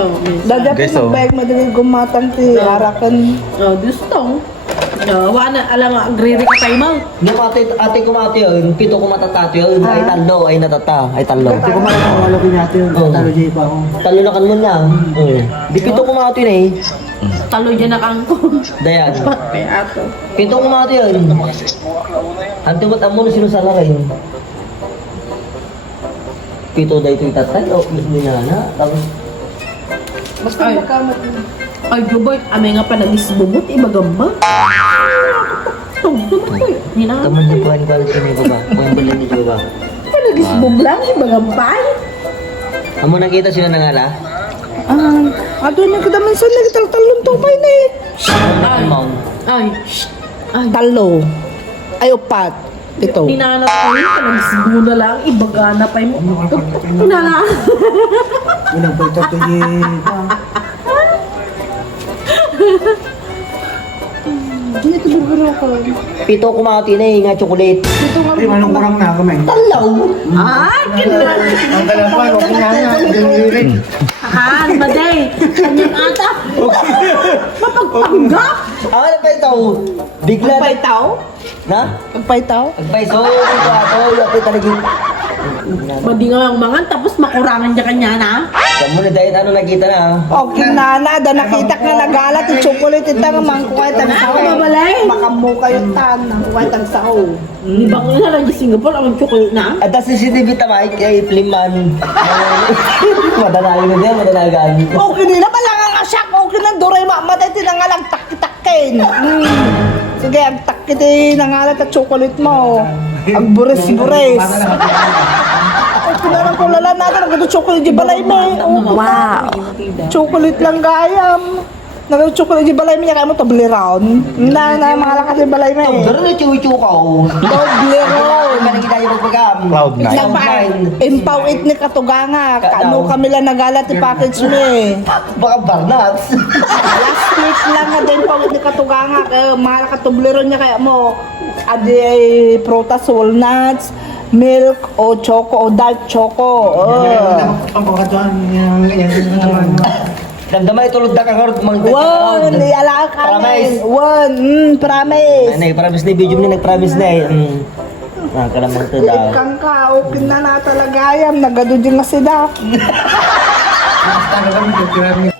Oh, Dada Guys, pa oh. nagbayag madaling gumatan ti harakan. oh, gusto. Wala, alam nga, agree ka tayo mo. Yung ate kumati yun, pito kumatatati yun, ay talo, ay natata, ay talo. Hindi ko makakawala ko natin yung Oo. talo dyan pa ako. Talo na kan mo niya. Di pito kumati na eh. Talo dyan na kang ko. Dayan. May ato. Pito kumati yun. Ang tumat ang muna sinusala kayo. Pito dahi ito itatay, o gusto niya na. Tapos, Basta Ay. makamat. Ay, Juboy, amay nga pa nag-isbumot, ibagamba. Tugtog ko eh. taman niyo buwan ko alas kami baba. Buwan balik niyo baba. Pa nag-isbum lang, ibagambay. Amo nakita sila na nga la? Ato na kada man sila talong tupay na eh. Ay, Mount. ay, shh. Ay, Talo. Ay upat. Ito. ninanat ko yun, pa nag-isbum na lang, ibagana pa yun. Pinala. Unang balita ko dyan. Hindi ito buburo ko. Pito kumati na eh, nga chocolate. Ito nga. Hindi, manong kurang na ako, men. Talaw! Ay, kinala. Ang kalapan, huwag ko nga nga. Ah, maday. Kanyang ata. Mapagpanggap. Ah, pa ito? Bigla na. Paitaw. Na? Pagpaitaw. Agpaiso, pito ato, yapi talagang. Madi nga ang mangan, tapos makurangan niya kanya na. Kamu na dahil ano nakita na. Okay na, da nakita ka nagalat yung chocolate ito nga man kuwait ang sao. Mabalay. Makamu kayo tan, ang kuwait ang sao. Ibang na lang di Singapore, ang chocolate na. At ang CCTV tamay kay Fliman. Madalayo na din, madalagan. Okay nila, malangang asyak. Okay na, duray mamatay tinangalang takitakin. Sige, ang takit nangalat at chocolate mo. Ang buris-buris. Okay na lang kung lala natin, ang chocolate di balay mo. Wow. Chocolate lang gayam. Nag-chocolate di balay mo niya, kaya mo Toblerone. Na mga lakas di balay mo eh. Doon na chuwi-chuwi ka oh. Toblerone. Kaya nakita yung magpagam. Cloud9. Lang pa, impaw it ni Katuganga. Kano kami lang nagalat ni package mo eh. Baka Barnats. Last week lang na din pa ni Katuganga. Kaya mahal ka Toblerone niya kaya mo. Adi ay prutas, walnuts, milk o choco o dark choco. Ang pagkatuan, yan naman. Damdama itulog na kang harot. One, iala ka Promise. One, promise. Ay, promise na yung video niya, nag-promise na eh. Kalamang ito daw. Ikang ka, okay na na talaga yan. Nagadod yung masida. Basta ka kami,